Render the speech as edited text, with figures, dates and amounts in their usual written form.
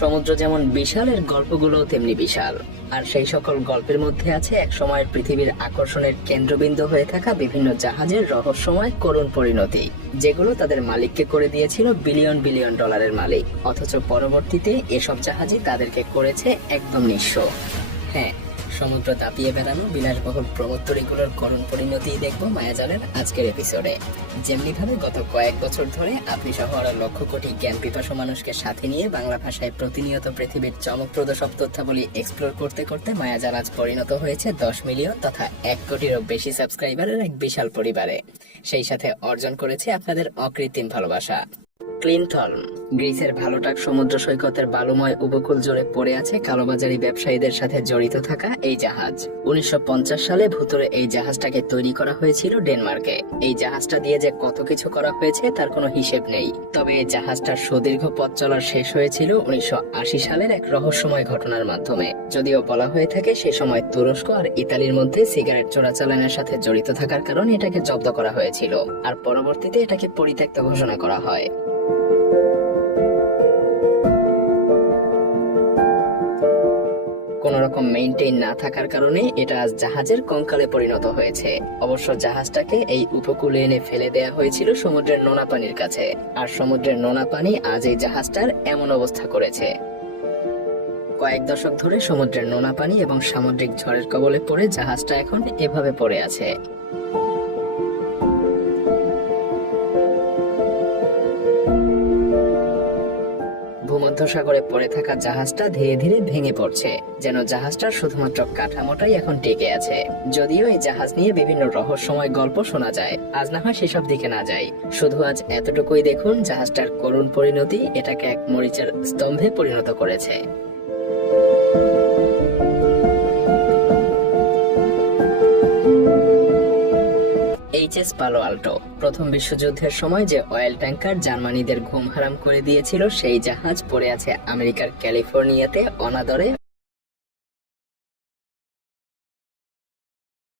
সমুদ্র যেমন বিশাল, এর গল্পগুলো তেমনি বিশাল। আর সেই সকল গল্পের মধ্যে আছে এক সময়ের পৃথিবীর আকর্ষণের কেন্দ্রবিন্দু হয়ে থাকা বিভিন্ন জাহাজের রহস্যময় করুণ পরিণতি, যেগুলো তাদের মালিককে করে দিয়েছিল বিলিয়ন বিলিয়ন ডলারের মালিক, অথচ পরবর্তীতে এসব জাহাজই তাদেরকে করেছে একদম নিঃস্ব। হ্যাঁ, সমুদ্র দাপিয়ে বেড়ানো বিলাসবহুল প্রমোত্তরীগুলোর করুণ পরিণতি দেখবো মায়াজালের আজকের এপিসোডে। যেমনি ভাবে গত কয়েক বছর ধরে আপনি সহ আরো লক্ষ কোটি জ্ঞান পিপাসু মানুষকে সাথে নিয়ে বাংলা ভাষায় প্রতিনিয়ত পৃথিবীর চমকপ্রদ সব তথ্যাবলী এক্সপ্লোর করতে করতে মায়াজাল আজ পরিণত হয়েছে 10 মিলিয়ন তথা 1 কোটিরও বেশি সাবস্ক্রাইবারের এক বিশাল পরিবারে। সেই সাথে অর্জন করেছে আপনাদের অকৃত্রিম ভালোবাসা। ক্লিনথলম, গ্রিসের ভালোটাক সমুদ্র সৈকতের বালুময় উপকূল জুড়ে পড়ে আছে কালোবাজারি ব্যবসায়ীদের সাথে জড়িত থাকা এই জাহাজ। 1950 সালে ভুতুরে এই জাহাজটাকে তৈরি করা হয়েছিল ডেনমার্কে। এই জাহাজটা দিয়ে যে কত কিছু করা হয়েছে তার কোনো হিসেব নেই। তবে এই জাহাজটার সুদীর্ঘ পথ চলার শেষ হয়েছিল 1980 সালের এক রহস্যময় ঘটনার মাধ্যমে। যদিও বলা হয়ে থাকে সে সময় তুরস্ক আর ইতালির মধ্যে সিগারেট চোরাচালানের সাথে জড়িত থাকার কারণে এটাকে জব্দ করা হয়েছিল, আর পরবর্তীতে এটাকে পরিত্যক্ত ঘোষণা করা হয়। কোন রকম মেইনটেইন না থাকার কারণে এটা আজ জাহাজের কঙ্কালে পরিণত হয়েছে। অবশ্য জাহাজটাকে এই উপকূলে এনে ফেলে দেয়া হয়েছিল সমুদ্রের নোনা পানির কাছে, আর সমুদ্রের নোনা পানি আজ এই জাহাজটার এমন অবস্থা করেছে। কয়েক দশক ধরে সমুদ্রের নোনা পানি এবং সামুদ্রিক ঝড়ের কবলে পড়ে জাহাজটা এখন এভাবে পড়ে আছে। ভূমধ্যসাগরে পড়ে থাকা জাহাজটা ধীরে ধীরে ভেঙে পড়ছে, যেন জাহাজটার শুধুমাত্র কাঠামোটাই এখন টিকে আছে। যদিও এই জাহাজ নিয়ে বিভিন্ন রহস্যময় গল্প শোনা যায়, আজ না হয় সেসব দিকে না যাই। শুধু আজ এতটুকুই দেখুন, জাহাজটার করুণ পরিণতি এটাকে এক মরিচার স্তম্ভে পরিণত করেছে। এইচএস পালো আল্টো, প্রথম বিশ্বযুদ্ধের সময় যে অয়েল ট্যাঙ্কার জার্মানিদের ঘুম হারাম করে দিয়েছিল সেই জাহাজ পড়ে আছে আমেরিকার ক্যালিফোর্নিয়াতে অনাদরে